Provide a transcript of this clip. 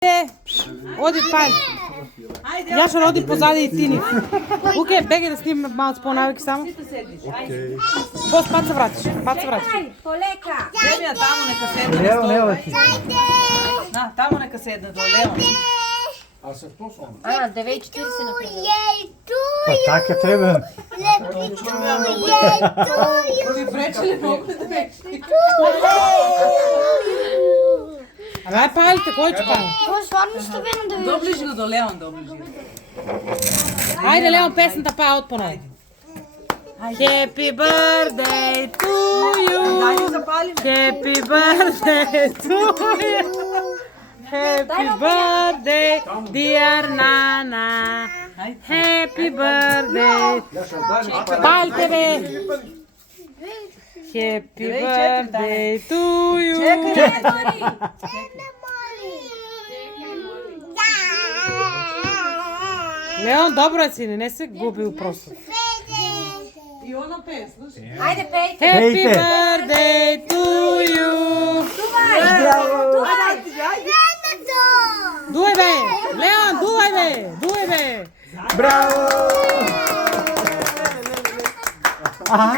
Оди, пали. Јаша оди позади и тини. Уке, бегај да снимам малку по-навеки само. Окей. Пос, пат се вратиш. Полека. Лео, тамо нека седне на стола. На, тамо нека седне до Лео. А се што со? 9:40 на Pa tako treba. Ти пречели много да вече. Ај, палите, кој ќе пали? Доближи го до Леон, доближи го. Ајде, Леон, песната па отпоново. Happy birthday to you. Дајде запалим. Happy birthday to you. Happy birthday, dear Nana. Happy birthday. Палите, бе. Happy birthday to you. Леон, добро е, сине, не се губи просто. И она пее, слушай. Ајде пејте. Happy Пейте. birthday to you. Дуј, бе. Леон, дуј, бе. Дуј, бе. Bravo! Aha.